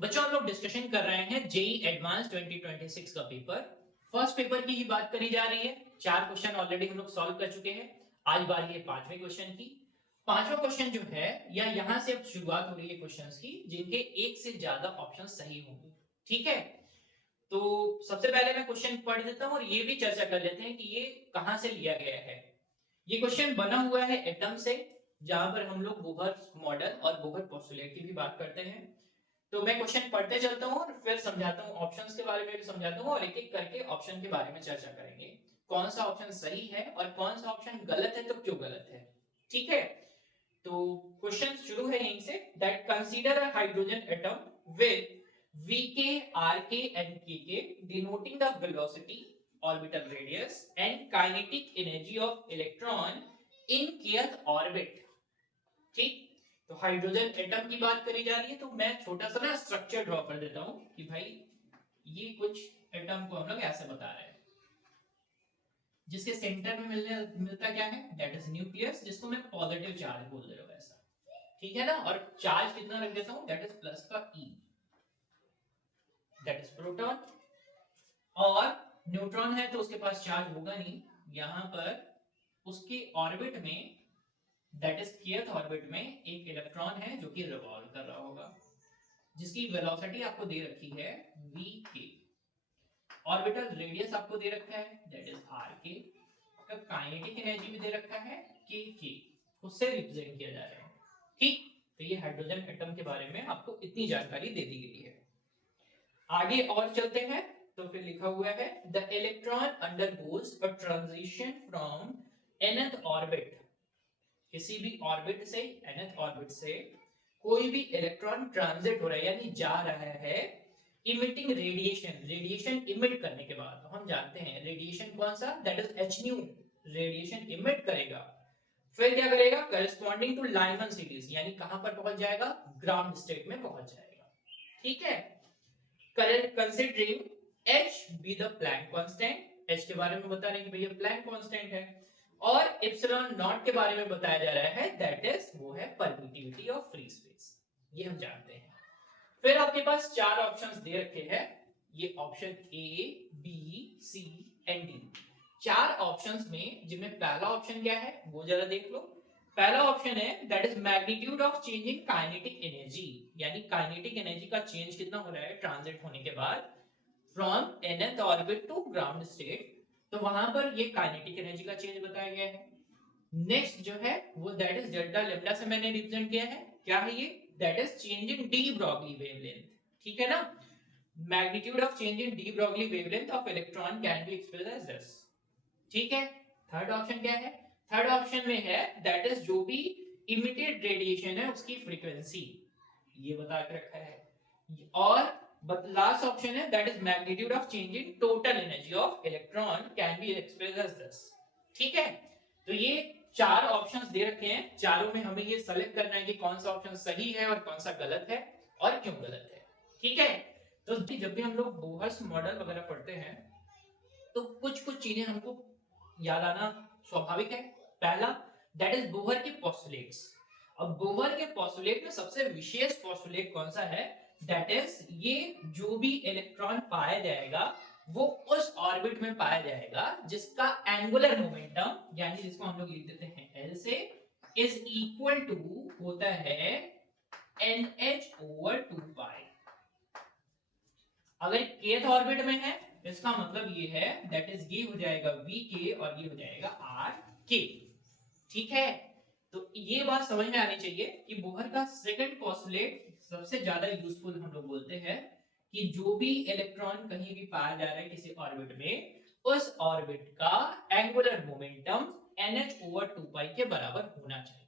बच्चों हम लोग डिस्कशन कर रहे हैं जेई एडवांस 2026 का पेपर। फर्स्ट पेपर की ही बात करी जा रही है। 4 क्वेश्चन ऑलरेडी हम लोग सॉल्व कर चुके हैं। आज बारी है 5वें क्वेश्चन की। 5वां क्वेश्चन जो है या यहाँ से अब शुरुआत हो रही है क्वेश्चंस की जिनके एक से ज्यादा ऑप्शन सही होंगे। ठीक है, तो सबसे पहले मैं क्वेश्चन पढ़ देता हूँ और ये भी चर्चा कर लेते हैं कि ये कहाँ से लिया गया है। ये क्वेश्चन बना हुआ है एटम से, जहां पर हम लोग बोहर मॉडल और बोहर पोस्टुलेट की भी बात करते हैं। तो मैं क्वेश्चन पढ़ते चलता हूँ और फिर समझाता हूँ, ऑप्शंस के बारे में भी समझाता हूँ और एक एक करके ऑप्शन के बारे में चर्चा करेंगे। कौन सा ऑप्शन सही है और कौन सा ऑप्शन गलत है, तो क्यों गलत है। ठीक है, तो क्वेश्चन शुरू है यहीं से। That consider a hydrogen atom with Vk, Rk and Kk denoting the velocity, orbital radius and kinetic energy of electron in kth orbit। ठीक, तो हाइड्रोजन एटम की बात करी जा रही है, तो मैं छोटा सा ना स्ट्रक्चर ड्रॉ कर देता हूं कि भाई ये कुछ एटम को हम लोग ऐसे बता रहे हैं, जिसके सेंटर में मिलता क्या है, दैट इज न्यूक्लियस, जिसको मैं पॉजिटिव चार्ज बोल दे रहा हूं ऐसा। ठीक है ना, और चार्ज कितना रख देता हूं, दैट इज प्लस का ई, दैट इज प्रोटॉन। और न्यूट्रॉन है तो उसके पास चार्ज होगा नहीं, यहां पर उसके ऑर्बिट में, दैट इज kth ऑर्बिट में एक इलेक्ट्रॉन है जो कि रिवॉल्व कर रहा होगा, जिसकी वेलोसिटी आपको दे रखी है vk। ऑर्बिटल रेडियस आपको दे रखा है, दैट इज rk। का काइनेटिक एनर्जी भी दे रखा है kk, उससे रिप्रेजेंट किया जा रहा है। ठीक, तो ये हाइड्रोजन एटम के बारे में आपको इतनी जानकारी दे दी गई है। आगे और चलते हैं, तो फिर लिखा हुआ है the electron undergoes a transition from nth orbit, किसी भी ऑर्बिट से, nth ऑर्बिट से कोई भी इलेक्ट्रॉन ट्रांजिट हो रहा है यानी जा रहा है, इमिटिंग रेडिएशन, रेडिएशन इमिट करने के बाद, तो हम जानते हैं रेडिएशन कौन सा, that is H new, radiation emit करेगा। फिर क्या करेगा, करस्पॉन्डिंग टू लाइमन सीरीज, यानी कहां पर पहुंच जाएगा, ग्राउंड स्टेट में पहुंच जाएगा। ठीक है, considering H be the plank constant, H के बारे में बता रहे हैं कि भैया प्लैंक कांस्टेंट है, और एप्सिलॉन नॉट के बारे में बताया जा रहा है, दैट इज वो है परमिटिविटी ऑफ फ्री स्पेस, ये हम जानते हैं। फिर आपके पास 4 ऑप्शंस दे रखे हैं, ये option A B C and D. 4 options में जिनमें पहला ऑप्शन क्या है वो जरा देख लो। पहला ऑप्शन है that is magnitude of change in kinetic energy, यानी काइनेटिक एनर्जी का चेंज कितना हो रहा है ट्रांजिट होने के बाद from nth orbit to ground state, तो वहां पर ये काइनेटिक एनर्जी का चेंज बताया गया है। नेक्स्ट जो है वो दैट इज डेल्टा लैम्डा से मैंने रिप्रेजेंट किया है, क्या है ये, that is change in de Broglie wavelength. ठीक है ना, magnitude of change in de Broglie wavelength of electron can be expressed as this. ठीक है, थर्ड ऑप्शन क्या है, थर्ड ऑप्शन में है दैट इज जो भी इमिटेड रेडिएशन है उसकी फ्रीक्वेंसी, ये बता के रखा है। और लास्ट ऑप्शन है that is magnitude of change in total energy of electron can be expressed as this. ठीक है, तो ये 4 ऑप्शंस दे रखे हैं, चारों में हमें ये सेलेक्ट करना है कि कौन सा ऑप्शन सही है और कौन सा गलत है और क्यों गलत है। ठीक है, तो जब भी हम लोग बोहर्स मॉडल वगैरह पढ़ते हैं तो कुछ कुछ चीजें हमको याद आना स्वाभाविक है। पहला, दैट इज बोहर के पोस्टुलेट्स। अब बोहर के पोस्टुलेट में सबसे विशेष पोस्टुलेट कौन सा है, दैट इज ये जो भी इलेक्ट्रॉन पाया जाएगा वो उस ऑर्बिट में पाया जाएगा जिसका एंगुलर मोमेंटम, यानी जिसको हम लोग लिख देते हैं एल से, इज इक्वल टू होता है NH/2π। अगर kth ऑर्बिट में है इसका मतलब ये है दैट इज ये हो जाएगा Vk और ये हो जाएगा Rk। ठीक है, तो ये बात समझ में आनी चाहिए कि बोहर का सेकंड पोस्टुलेट सबसे ज्यादा यूजफुल हम लोग बोलते हैं कि जो भी इलेक्ट्रॉन कहीं भी पाया जा रहा है किसी ऑर्बिट में, उस ऑर्बिट का एंगुलर मोमेंटम NH/2π के बराबर होना चाहिए।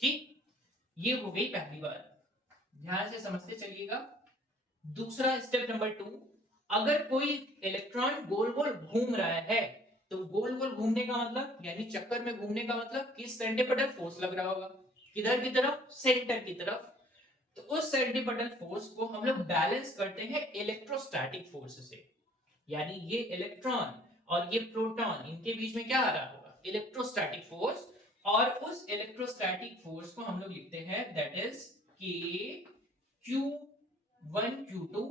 ठीक, ये हो गई पहली बात, ध्यान से समझते चलिएगा। दूसरा स्टेप नंबर 2, अगर कोई इलेक्ट्रॉन गोल गोल घूम रहा है, तो गोल गोल घूमने का मतलब यानी चक्कर में घूमने का मतलब कि सेंट्रीपिटल फोर्स लग रहा होगा, किधर की तरफ, सेंटर की तरफ। तो उस सेंट्रीपिटल फोर्स को हम लोग बैलेंस करते हैं इलेक्ट्रोस्टैटिक फोर्स से, यानी ये इलेक्ट्रॉन और ये प्रोटॉन, इनके बीच में क्या आ रहा होगा, इलेक्ट्रोस्टैटिक फोर्स। और उस इलेक्ट्रोस्टैटिक फोर्स को हम लोग लिखते हैं that is K Q 1q2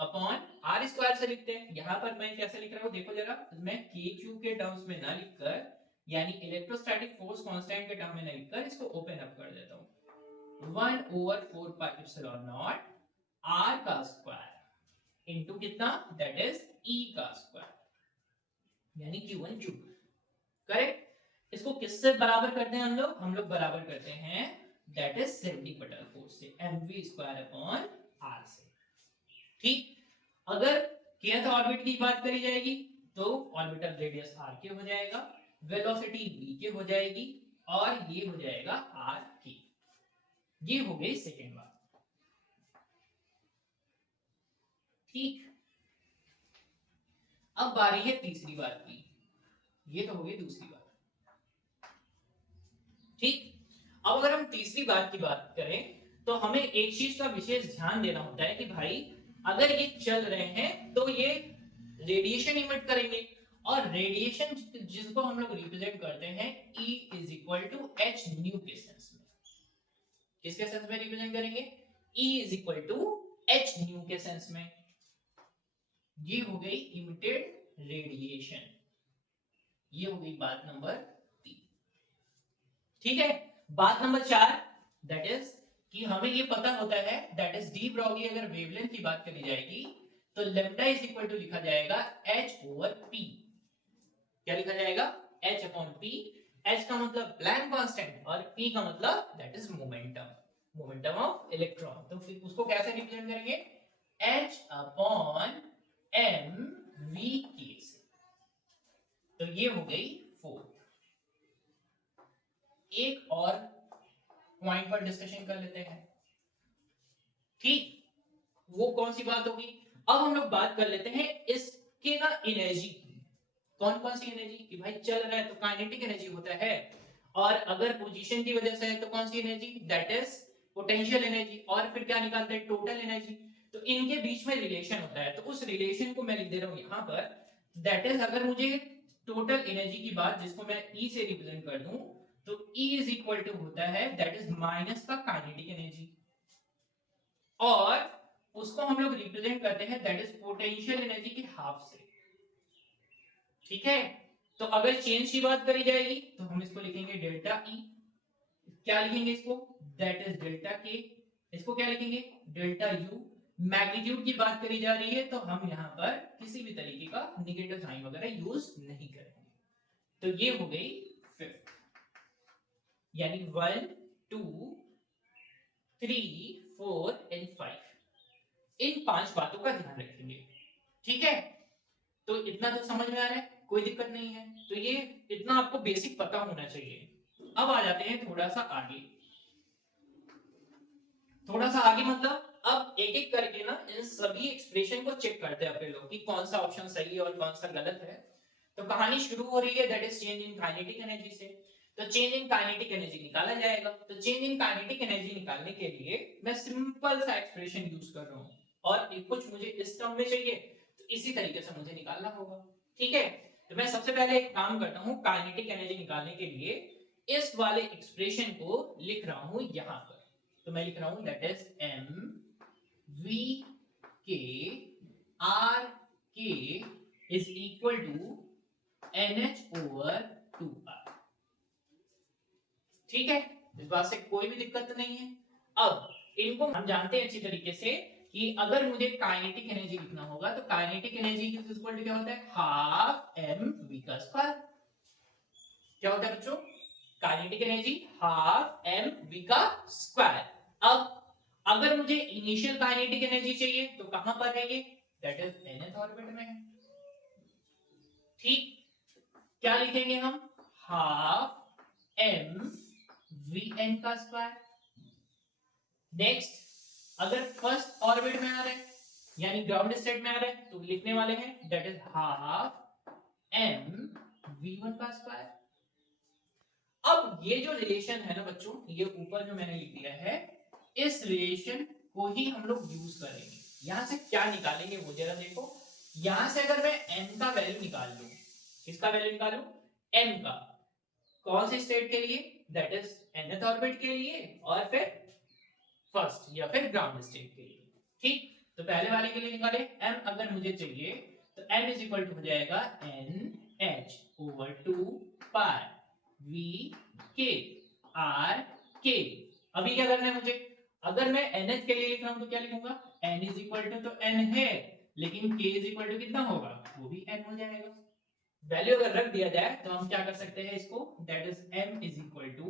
upon R square से लिखते हैं। यहां पर मैं कैसे लिख रहा हूं देखो जरा, मैं kq के टर्म्स में ना लिखकर, यानी इलेक्ट्रोस्टैटिक फोर्स कांस्टेंट के टर्म में ना लिखकर इसको ओपन अप कर देता हूं। 1/4 पाई एप्सिलॉन नॉट r का स्क्वायर इनटू कितना, दैट इज e का स्क्वायर यानी q1 क्यूब। करेक्ट। इसको किससे बराबर करते हैं हम लोग बराबर करते हैं दैट इज 70/4 से, mv स्क्वायर अपॉन r से। ठीक। अगर kth ऑर्बिट की बात करी जाएगी तो ऑर्बिटल रेडियस r के हो जाएगा, वेलोसिटी v के हो जाएगी, और ये हो जाएगा r के। ये हो गई सेकेंड बात। ठीक। अब बारी है तीसरी बात की। ये तो हो गई दूसरी बात। ठीक। अब अगर हम तीसरी बात की बात करें तो हमें एक चीज का विशेष ध्यान देना होता है कि भाई अगर ये चल रहे हैं तो ये रेडिएशन इमिट करेंगे, और रेडिएशन जिसको हम लोग रिप्रेजेंट करते हैं E is equal to H nu के सेंस में। किसके सेंस में रिप्रेजेंट करेंगे? E is equal to H nu के सेंस में। ये हो गई इमिटेड रेडिएशन। ये हो गई बात नंबर 3। ठीक है। बात नंबर 4 दैट इज कि हमें ये पता होता है दैट इज डी ब्रॉगली अगर वेवलेंथ की बात करी जाएगी तो लैम्डा इज इक्वल टू लिखा जाएगा h ओवर p। क्या लिखा जाएगा? h upon p। h का मतलब प्लैंक कांस्टेंट और p का मतलब that is momentum of electron. तो फिर उसको कैसे रिप्रेजेंट करेंगे? h upon m v k से। तो ये हो गई 4। एक और पॉइंट पर डिस्कशन कर लेते हैं। ठीक। वो कौन सी बात होगी? अब हम लोग बात कर लेते हैं इसके ना एनर्जी की। कौन कौन सी एनर्जी? कि भाई चल रहा है तो काइनेटिक एनर्जी होता है, और अगर पोजीशन की वजह से है तो कौन सी energy? That is potential energy. और फिर क्या निकालते हैं? Total energy. तो इनके बीच में रिलेशन होता है, तो उस रिलेशन को मैं लिख दे रहा हूं यहां पर। दैट इज अगर मुझे टोटल एनर्जी की बात जिसको मैं E से रिप्रेजेंट कर दूं तो E इज इक्वल टू होता है दैट इज माइनस का काइनेटिक एनर्जी, और उसको हम लोग रिप्रेजेंट करते हैं दैट इज पोटेंशियल एनर्जी के हाफ से। ठीक है। तो अगर चेंज की बात करी जाएगी तो हम इसको लिखेंगे डेल्टा ई। क्या लिखेंगे इसको? दैट इज डेल्टा के। इसको क्या लिखेंगे? Delta U. मैग्नीट्यूड की बात करी जा रही है तो हम यहां पर किसी भी तरीके का नेगेटिव साइन वगैरह यूज नहीं करेंगे। तो ये हो गई फिफ्थ, यानी 1 2 3 4 एंड 5। इन 5 बातों का ध्यान रखेंगे। ठीक है। तो इतना तो समझ में आ रहा है, कोई दिक्कत नहीं है। तो ये इतना आपको बेसिक पता होना चाहिए। अब आ जाते हैं थोड़ा सा आगे। थोड़ा सा आगे मतलब अब एक एक करके ना इन सभी एक्सप्रेशन को चेक करते हैं अपने लोग कि कौन सा ऑप्शन सही है और कौन सा गलत है। तो कहानी शुरू हो रही है that is change in kinetic energy से। तो चेंज इन काइनेटिक एनर्जी निकाला जाएगा। तो चेंज इन काइनेटिक एनर्जी निकालने के लिए मैं सिंपल सा एक्सप्रेशन यूज कर रहा हूं, और कुछ मुझे इस टर्म में चाहिए तो इसी तरीके से मुझे निकालना होगा। ठीक है। तो मैं सबसे पहले एक काम करता हूं, काइनेटिक एनर्जी निकालने के लिए इस वाले एक्सप्रेशन को लिख रहा हूं यहां पर। तो मैं लिख रहा हूं that is m v k r k is equal to nh over 2r। ठीक है। इस बात से कोई भी दिक्कत नहीं है। अब इनको हम जानते हैं अच्छी तरीके से कि अगर मुझे काइनेटिक एनर्जी लिखना होगा तो kinetic energy is equal to क्या होता है? हाफ m v का स्क्वायर। क्या होता है बच्चों? Kinetic energy half m v का स्क्वायर। अब अगर मुझे इनिशियल काइनेटिक एनर्जी चाहिए तो कहां पर है ये? दैट इज nth ऑर्बिट में है। ठीक। क्या लिखेंगे हम? हाफ m vn का स्क्वायर। नेक्स्ट, अगर फर्स्ट ऑर्बिट में आ रहे हैं यानी ग्राउंड स्टेट में आ रहे हैं तो लिखने वाले हैं that is half m v1 का स्क्वायर। अब ये जो रिलेशन है ना बच्चों, ये ऊपर जो मैंने लिख दिया है, इस रिलेशन को ही हम लोग यूज करेंगे। यहां से क्या निकालेंगे वो जरा देखो। यहां से अगर मैं n का वैल्यू निकाल लूं, किसका वैल्यू निकालूं? m का। कौन से स्टेट के लिए? दैट इज nth ऑर्बिट के लिए, और फिर फर्स्ट या फिर ग्राउंड स्टेट के लिए। ठीक। पहले वाले के लिए निकाले m अगर मुझे चाहिए तो m इज इक्वल टू हो जाएगा n h over 2 pi v k r k। अभी क्या करना है मुझे, अगर मैं nh के लिए लिख रहा हूं तो क्या लिखूंगा, n इज इक्वल टू तो n है, लेकिन k इज इक्वल टू कितना होगा, वो भी n हो जाएगा। वैल्यू अगर रख दिया जाए तो हम क्या कर सकते हैं इसको, that is m is equal to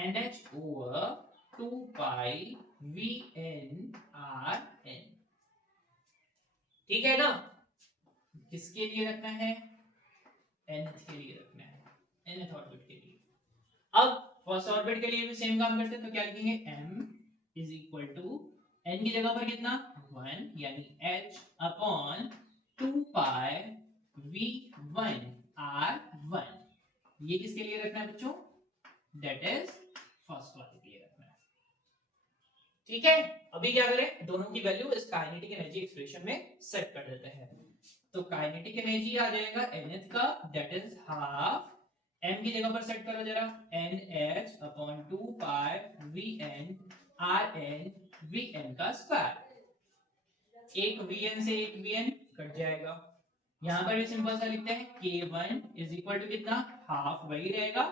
nh over 2 pi v n r n। ठीक है ना, किसके लिए रखना है, nth के लिए रखना है, nth ऑर्बिट के लिए। अब फर्स्ट ऑर्बिट के लिए भी सेम काम करते हैं, तो क्या लिखेंगे, m is equal to n की जगह पर कितना 1 यानी h अपॉन 2 पाई v1 r1। ये किसके लिए रखना है बच्चों, दैट इज फर्स्ट वाले के लिए रखना है। ठीक है, अभी क्या करें, दोनों की वैल्यू इस काइनेटिक एनर्जी एक्सप्रेशन में सेट कर देते हैं। तो काइनेटिक एनर्जी आ जाएगा nth का, दैट इज हाफ, m की जगह पर सेट करो जरा, nh अपॉन 2 पाई vn rn vn का स्क्वायर। एक vn से एक vn कट जाएगा, यहां पर भी सिंपल सा लिखते हैं k1 इज इक्वल टू कितना, हाफ वही रहेगा,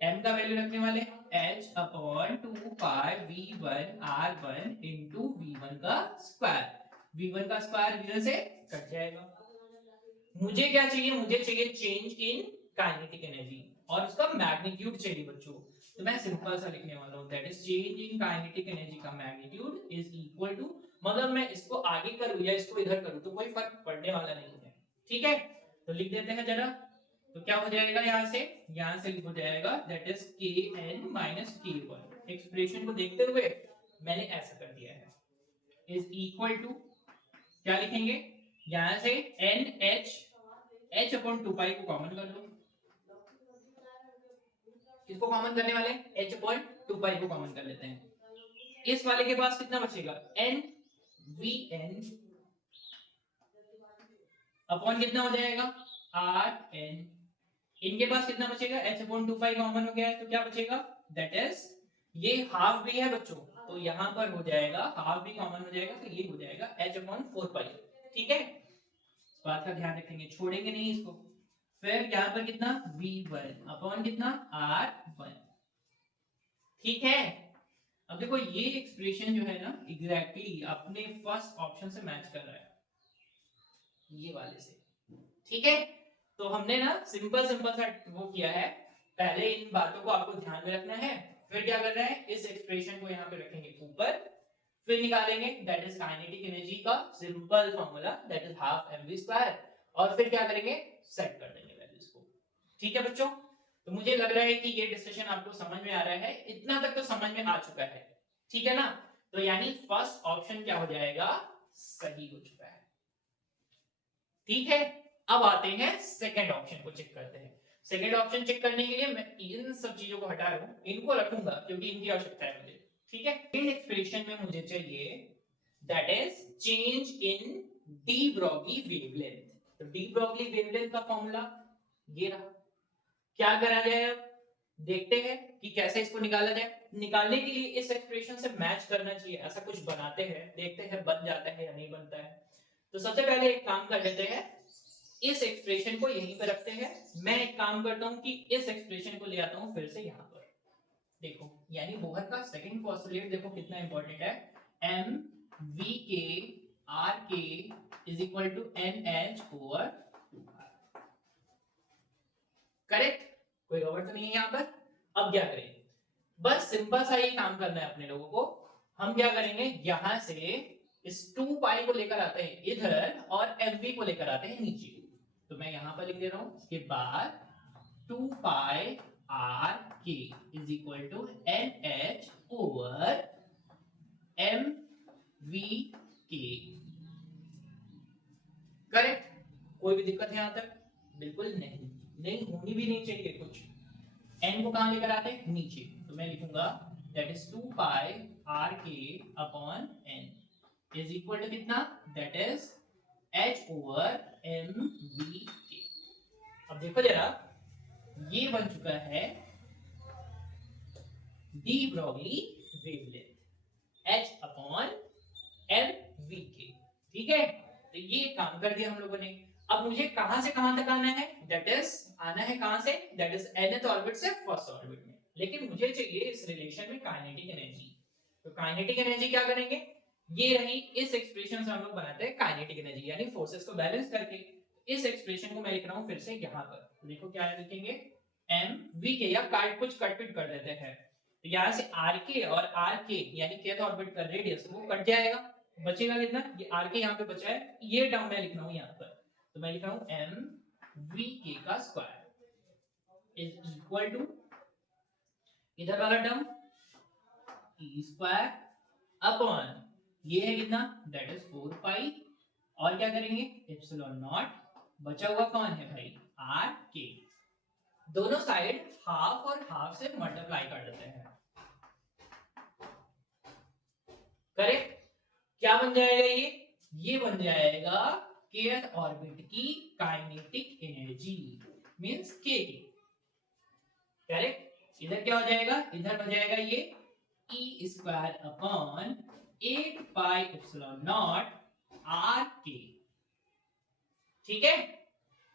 m का वैल्यू रखने वाले h अपॉन 2 पाई v1 r1 इनटू v1 का स्क्वायर। v1 का स्क्वायर v1 से कट जाएगा। मुझे क्या चाहिए, मुझे चाहिए चेंज इन काइनेटिक एनर्जी और उसका मैग्नीट्यूड चाहिए बच्चों। तो मैं सिंपल सा लिखने वाला हूं, that is change in kinetic energy का मैग्नीट्यूड इज इक्वल टू, मतलब मैं इसको आगे करूं या इसको इधर करूं तो कोई फर्क पड़ने वाला नहीं है। ठीक है, तो लिख देते हैं जरा, तो क्या हो जाएगा, यहां से हो जाएगा that is kn minus k1। Expression को देखते हुए मैंने ऐसा कर दिया है, इज इक्वल टू क्या लिखेंगे, यहां से nh h अपॉन 2 पाई को कॉमन कर लो, किसको कॉमन करने वाले, h अपॉन 2 पाई को कॉमन कर लेते हैं। इस वाले के पास कितना बचेगा, n vn अपॉन कितना हो जाएगा, rn। इनके पास कितना बचेगा, h अपॉन 2 पाई कॉमन हो गया है, तो क्या बचेगा, दैट इज ये हाफ भी है बच्चों, तो यहां पर हो जाएगा हाफ भी कॉमन हो जाएगा, तो ये हो जाएगा h अपॉन 4 पाई। ठीक है, इस बात का ध्यान रखेंगे, छोड़ेंगे नहीं इसको। फिर यहाँ पर कितना v1 अपॉन कितना r1। ठीक है, अब देखो ये एक्सप्रेशन जो है ना एग्जैक्टली अपने फर्स्ट ऑप्शन से मैच कर रहा है, ये वाले से। ठीक है, तो हमने ना सिंपल सिंपल सा वो किया है, पहले इन बातों को आपको ध्यान में रखना है, फिर क्या करना है, इस एक्सप्रेशन को यहाँ पे रखेंगे ऊपर, फिर निकालेंगे दैट इज काइनेटिक एनर्जी का simple formula, that is half mv square, और फिर क्या करेंगे, सेट कर देंगे वैल्यूज को। ठीक है बच्चों, तो मुझे लग रहा है कि ये डिस्कशन आपको समझ में आ रहा है, इतना तक तो समझ में आ चुका है। ठीक है ना, तो यानी फर्स्ट ऑप्शन क्या हो जाएगा, सही हो चुका है। ठीक है, अब आते हैं सेकंड ऑप्शन को चेक करते हैं। सेकंड ऑप्शन चेक करने के लिए मैं इन सब चीजों को हटा रहा हूं, इनको रखूंगा क्योंकि इनकी आवश्यकता है मुझे। ठीक है, इन एक्सप्रेशन में मुझे चाहिए that is change in D Broglie wavelength. तो डी ब्रोगली वेवलेंथ का फॉर्मूला ये रहा, क्या करा जाए, अब देखते हैं कि कैसे इसको निकाला जाए। निकालने के लिए इस एक्सप्रेशन से मैच करना चाहिए, ऐसा कुछ बनाते हैं, देखते हैं बन जाता है या नहीं बनता है। तो सबसे पहले एक काम कर लेते हैं, इस एक्सप्रेशन को यहीं पर रखते हैं। मैं एक काम करता हूं कि इस एक्सप्रेशन को ले आता हूं फिर से यहां पर, देखो यानी बोहर का सेकंड पोस्टुलेट देखो कितना इंपॉर्टेंट है, m v k r k is equal to n h over 2r। Correct, कोई गड़बड़ तो नहीं है यहां पर। अब क्या करें, बस सिंपल सा ये काम करना है अपने लोगों को। हम क्या करेंगे, यहां से इस 2 पाई को लेकर आते हैं इधर और mv को लेकर आते हैं नीचे। तो मैं यहां पर लिख दे रहा हूं, इसके बाद 2 pi r k is equal to nh over mv k। Correct, कोई भी दिक्कत है यहां तक, बिल्कुल नहीं, नहीं होनी भी नहीं चाहिए कुछ। n को कहां लेकर आते हैं, नीचे, तो मैं लिखूंगा that is 2 pi r k upon n is equal to कितना, that is h over mv k। अब देखो जरा, ये बन चुका है de Broglie wavelength h upon mv k। ठीक है, तो ये काम कर दिया हम लोगों ने। अब मुझे कहां से कहां तक आना है, दैट इज आना है कहां से, दैट इज nth ऑर्बिट से फर्स्ट ऑर्बिट में। लेकिन मुझे चाहिए इस रिलेशन में काइनेटिक एनर्जी। तो काइनेटिक एनर्जी क्या करेंगे, ये रही, इस एक्सप्रेशन से हम लोग बनाते हैं काइनेटिक एनर्जी यानी फोर्सेस को बैलेंस करके। इस एक्सप्रेशन को मैं लिख रहा हूं फिर से यहां पर, देखो क्या लिखेंगे, एम वी के, या कुछ कट पिट कर देते हैं, तो यहां से आर के और आर के यानी kth ऑर्बिट का रेडियस वो कट जाएगा, बचेगा कितना, ये आर के यहाँ पे बचा है, ये टर्म मैं लिख रहा हूँ यहाँ पर, तो मैं लिख रहा हूँ एम वी के का स्क्वायर इज इक्वल टू, इधर वाला टर्म ई स्क्वायर अपॉन, ये है कितना, दैट इज 4 पाई, और क्या करेंगे एप्सिलॉन नॉट, बचा हुआ कौन है भाई, आर के, दोनों साइड हाफ और हाफ से मल्टीप्लाई कर देते हैं, करेक्ट। क्या बन जाएगा ये बन जाएगा kth ऑर्बिट की काइनेटिक एनर्जी मींस k की, करेक्ट। इधर क्या हो जाएगा, इधर हो जाएगा ये e square upon 8 pi epsilon naught R के, ठीक है,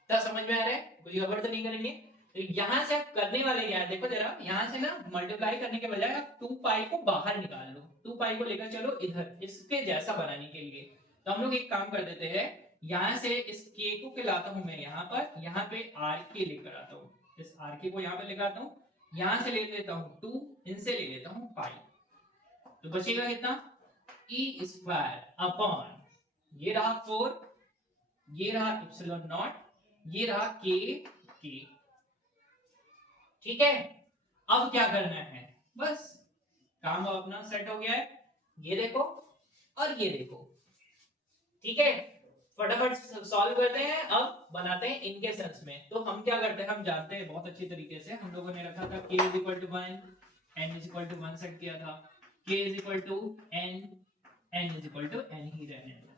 तो समझ में आ रहा है, कुछ गड़बड़ तो नहीं करेंगे। तो यहां से आप करने वाले क्या है, देखो जरा, यहां से ना मल्टीप्लाई करने के बजाय आप 2 पाई को बाहर निकाल लो, 2 पाई को लेकर चलो इधर इसके जैसा बनाने के लिए। तो हम लोग एक काम कर देते हैं, यहां से इस k को के लाता हूं मैं यहाँ पर, यहाँ पे आर के लेकर आता हूँ, इस आर के को यहाँ पे लेकर आता हूँ, यहां से ले लेता हूँ 2, इनसे ले लेता हूँ पाई, तो बचेगा कितना, ई स्क्वायर अपॉन, ये रहा 4, ये रहा इप्सिलॉन नॉट, ये रहा के, ठीक है। अब क्या करना है, बस काम अपना सेट हो गया है, ये देखो और ये देखो, ठीक है, फटाफट सॉल्व करते हैं, अब बनाते हैं इनके सेंस में। तो हम क्या करते हैं, हम जानते हैं बहुत अच्छी तरीके से, हम लोगों ने रखा था k = 1, n = 1 सेट किया था, k = n, n = n ही रहने दो,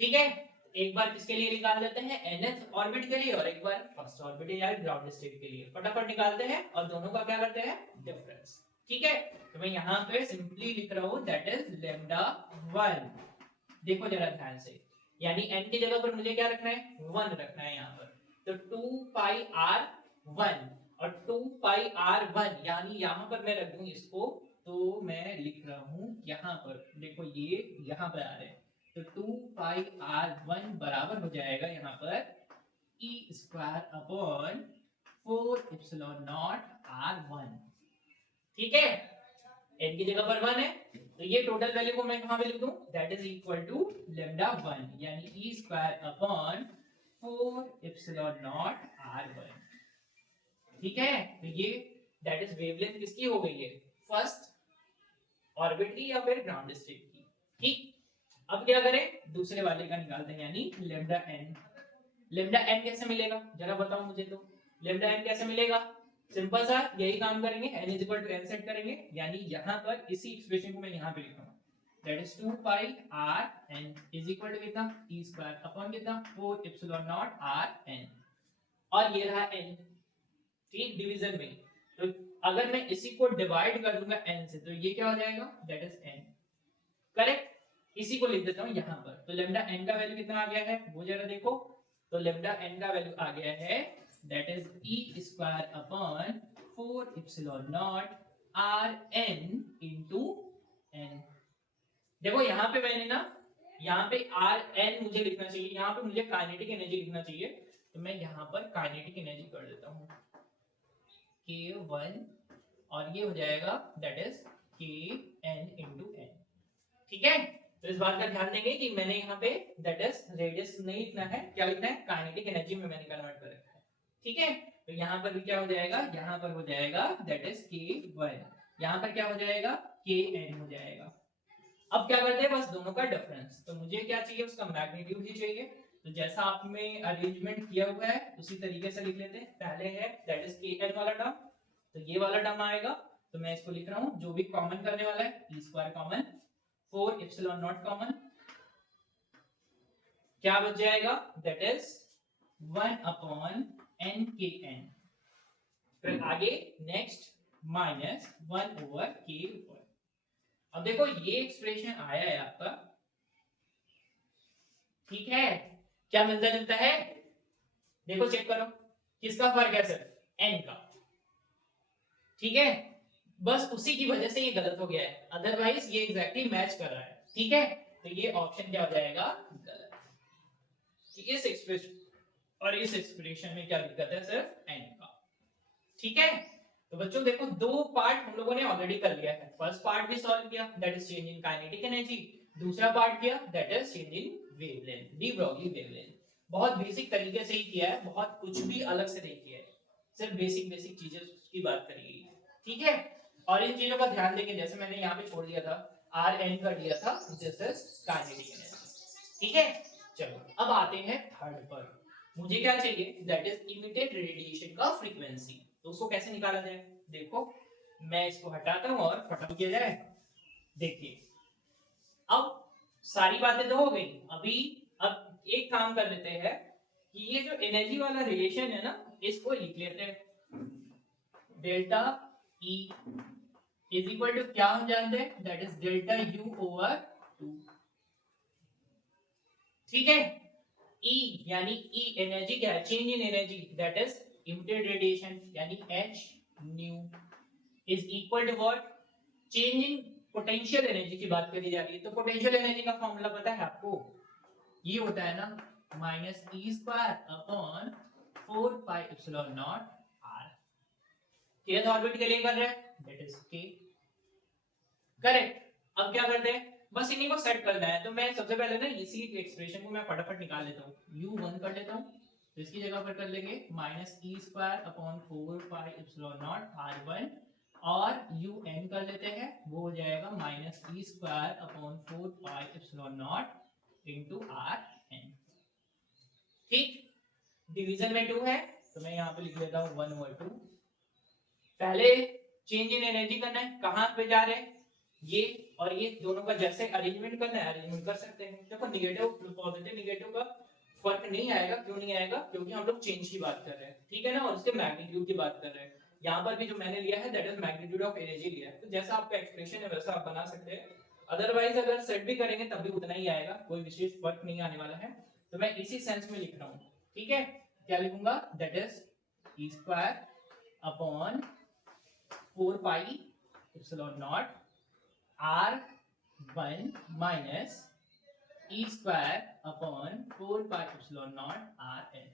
ठीक है। एक बार किसके लिए निकाल लेते हैं, nth ऑर्बिट के लिए, और एक बार फर्स्ट ऑर्बिट या ग्राउंड स्टेट के लिए, फटाफट निकालते हैं और दोनों का क्या करते हैं, डिफरेंस, ठीक है। तो मैं यहाँ पे सिंपली लिख रहा हूँ दैट इज लैम्डा 1, देखो जरा ध्यान से, यानी n की जगह पर मुझे क्या रखना है, 1 रखना है यहाँ पर, तो 2 पाई r 1 और 2 पाई r 1, यानी यहाँ पर मैं रख दूं इसको, तो मैं लिख रहा हूँ यहाँ पर, देखो ये यहाँ पर आ रहे हैं, तो 2 पाई r1 बराबर हो जाएगा यहाँ पर e square upon 4 epsilon naught r1, ठीक है। n की जगह पर 1 है, तो ये टोटल वैल्यू को मैं कहां पे लिख दूं, that is equal to lambda 1 यानी e square upon 4 epsilon naught r1, ठीक है। तो ये दैट इज वेवलेंथ किसकी हो गई है, फर्स्ट ऑर्बिट की या फिर ग्राउंड स्टेट की, ठीक। अब क्या करें, दूसरे वाले का निकालते हैं, यानी लेम्डा एन। लेम्डा एन कैसे मिलेगा जरा बताओ मुझे, तो लेम्डा एन कैसे मिलेगा, सिंपल सा यही काम करेंगे, n = n सेट करेंगे, यानी यहाँ पर इसी एक्सप्रेशन को मैं यहाँ पे लिखूंगा, that is 2 pi r n is equal to कितना, e स्क्वायर अपॉन कितना, 4 एप्सिलॉन नॉट r n, और ये रहा n, ठीक, डिवीजन में। तो अगर मैं इसी को डिवाइड कर दूंगा n से, तो ये क्या हो जाएगा, दैट इज n, करेक्ट। इसी को लिख देता हूं यहां पर, तो लेम्डा n का वैल्यू कितना आ गया है वो जरा देखो, तो लेम्डा n का वैल्यू आ गया है that is e square upon 4 epsilon not r n into n। देखो यहां पे मैंने ना, यहां पे r n मुझे लिखना चाहिए, यहां पे मुझे काइनेटिक एनर्जी लिखना चाहिए, तो मैं यहां पर काइनेटिक एनर्जी कर देता हूं k1, और ये हो जाएगा that is kn into n, ठीक है। तो इस बात का ध्यान देंगे कि मैंने यहाँ पे दैट इज रेडियस नहीं लिखना है, क्या लिखना है, काइनेटिक एनर्जी में मैंने कन्वर्ट कर रखा है, ठीक है। तो यहाँ पर भी क्या हो जाएगा, यहाँ पर हो जाएगा दैट इज k1, यहाँ पर क्या हो जाएगा, kn हो जाएगा। अब क्या करते हैं, बस दोनों का डिफरेंस, तो मुझे क्या चाहिए, उसका मैग्नीट्यूड ही चाहिए, तो जैसा आपने अरेंजमेंट किया हुआ है उसी तरीके से लिख लेते हैं। पहले है दैट इज kn वाला टर्म, तो ये वाला टर्म आएगा, तो मैं इसको लिख रहा हूँ, जो भी कॉमन करने वाला है e square common, 4 epsilon not common, क्या बच जाएगा, दैट इज 1 अपॉन n के n, फिर आगे नेक्स्ट माइनस 1 ओवर k ऊपर। अब देखो ये एक्सप्रेशन आया है आपका, ठीक है, क्या मिलता जुलता है? देखो चेक करो, किसका फर्क है सिर्फ एन का। ठीक है, बस उसी की वजह से ये गलत हो गया है, अदरवाइज ये एग्जैक्टली मैच कर रहा है। ठीक है, तो ये ऑप्शन क्या हो जाएगा? गलत। इस एक्सप्रेशन और इस एक्सप्रेशन में क्या दिक्कत है? सिर्फ एन का। ठीक है, तो बच्चों देखो दो पार्ट हम लोगों ने ऑलरेडी कर लिया है। फर्स्ट पार्ट भी सॉल्व किया, that is change in kinetic energy. दूसरा पार्ट किया, that is change in wavelength, D Broglie wavelength. बहुत बेसिक तरीके से ही किया है, बहुत कुछ भी अलग से नहीं किया है, सिर्फ बेसिक बेसिक चीजें की बात करी गई है। ठीक है, और इन चीजों का ध्यान देंगे, जैसे मैंने यहाँ पे छोड़ दिया था, आर एन कर दिया था, दिस इज काइनेटिक एनर्जी। ठीक है, चलो अब आते हैं थर्ड पर। मुझे क्या चाहिए? दैट इज इमिटेड रेडिएशन का फ्रीक्वेंसी। तो उसको कैसे निकाला जाए? देखो मैं इसको हटाता हूं और फटाफट किया जाए। देखिए अब सारी बातें तो हो गई, अभी अब एक काम कर लेते हैं कि ये जो एनर्जी वाला रिलेशन है ना, इसको लिख लेते हैं। Delta E is equal to क्या हम जानते हैं? That is delta U over 2। ठीक है, E यानी E एनर्जी क्या है? Change in energy, that is emitted radiation, यानी H nu is equal to what? Change in potential energy की बात करी जा रही है। तो पोटेंशियल एनर्जी का फॉर्मूला पता है आपको? ये होता है ना minus E square upon 4 pi epsilon naught R. kth orbit के लिए कर रहे हैं, दैट इज k। करेक्ट। अब क्या करते हैं? बस इन्हीं को सेट करना है। तो मैं सबसे पहले ना इसी एक्सप्रेशन को मैं फटाफट निकाल लेता हूँ, u1 कर लेता हूँ। तो इसकी जगह पर कर लेंगे minus E square upon 4 pi epsilon naught r1, और un कर लेते हैं, वो हो जाएगा minus E square upon 4 pi epsilon not into rn। ठीक, डिवीजन में 2 है तो मैं यहाँ पे लिख लेता हूँ 1/2। पहले चेंज इन एनर्जी करना है, कहाँ पे जा रहे हैं? ये और ये दोनों का जैसे अरेंजमेंट करना है, अरेंजमेंट कर सकते हैं। देखो निगेटिव पॉजिटिव निगेटिव का फर्क नहीं आएगा। क्यों नहीं आएगा? क्योंकि हम लोग चेंज की बात कर रहे हैं, ठीक है ना, और उसके मैग्नीट्यूड की बात कर रहे हैं। यहाँ पर भी जो मैंने लिया है that is magnitude of energy लिया है। तो जैसा आपका एक्सप्रेशन है वैसा आप बना सकते हैं। अदरवाइज अगर सेट भी करेंगे तब भी उतना ही आएगा, कोई विशेष फर्क नहीं आने वाला है। तो मैं इसी सेंस में लिख रहा हूँ। ठीक है, क्या लिखूंगा? That is E square upon 4 pi epsilon naught r1 minus E square upon 4 pi epsilon not rn।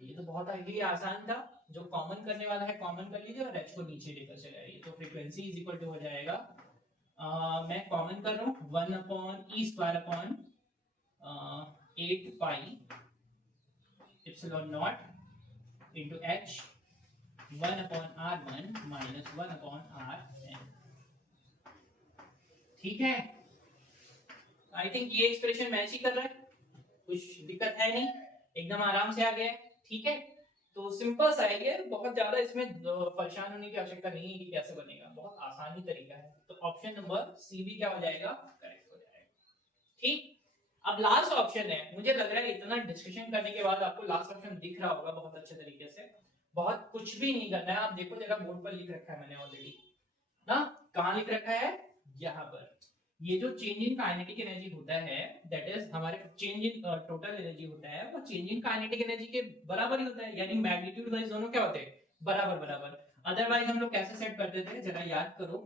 ये तो बहुत ही आसान था। जो कॉमन करने वाला है कॉमन कर लीजिए और h को नीचे लेकर चले आइए। तो फ्रीक्वेंसी इज इक्वल टू हो जाएगा, मैं कॉमन कर रहा हूँ, 1 upon E square upon 8 pi epsilon not into h, 1 upon r1 minus 1 upon rn। ठीक है, आई थिंक ये एक्सप्रेशन मैच ही कर रहा है, कुछ दिक्कत है नहीं, एकदम आराम से आ गया। ठीक है, तो सिंपल सा है ये, बहुत ज्यादा इसमें परेशान होने की आवश्यकता नहीं है कि कैसे बनेगा, बहुत आसान ही तरीका है। तो ऑप्शन नंबर सी भी क्या हो जाएगा? करेक्ट हो जाएगा। ठीक, अब लास्ट ऑप्शन है। मुझे लग रहा है इतना डिस्कशन करने के बाद आपको लास्ट ऑप्शन दिख रहा होगा बहुत अच्छे तरीके से। बहुत कुछ भी नहीं करना है, आप देखो जरा बोर्ड पर लिख रखा है मैंने ऑलरेडी ना। कहाँ लिख रखा है? यहाँ पर। ये जो चेंज इन काइनेटिक एनर्जी होता है दैट इज हमारे चेंज इन टोटल एनर्जी होता है, वो चेंज इन काइनेटिक एनर्जी के बराबर ही होता है, यानी मैग्नीट्यूड वाइज दोनों क्या होते हैं? बराबर बराबर। अदरवाइज हम लोग कैसे सेट करते थे? जरा याद करो,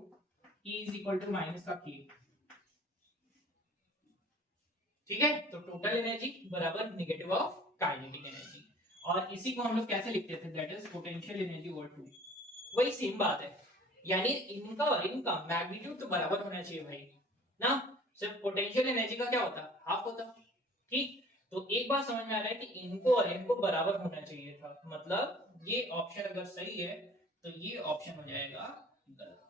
E is equal to minus का K। ठीक है, तो टोटल एनर्जी बराबर नेगेटिव ऑफ काइनेटिक एनर्जी, और इसी को हम लोग कैसे लिखते थे? That is potential energy over 2। वही सेम बात है, यानी इनका और इनका मैग्नीट्यूड तो बराबर होना चाहिए भाई ना। सिर्फ पोटेंशियल एनर्जी का क्या होता? हाफ होता। ठीक, तो एक बात समझ में आ रहा है कि इनको और इनको बराबर होना चाहिए था, मतलब ये ऑप्शन अगर सही है तो ये ऑप्शन हो जाएगा गलत।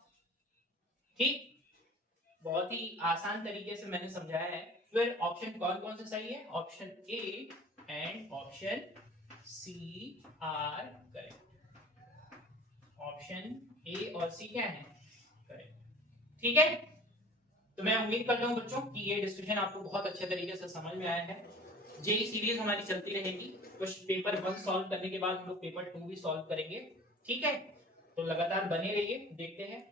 ठीक, बहुत ही आसान तरीके से मैंने समझाया है। फिर ऑप्शन कौन कौन से सही है? Option A and option C are correct. Option A और सी क्या है? करेक्ट। ठीक है, तो मैं उम्मीद करता हूँ बच्चों कि ये डिस्कशन आपको बहुत अच्छे तरीके से समझ में आया है। जेई सीरीज हमारी चलती रहेगी, कुछ पेपर 1 सॉल्व करने के बाद हम लोग पेपर 2 भी सॉल्व करेंगे। ठीक है, तो लगातार बने रहिए, देखते हैं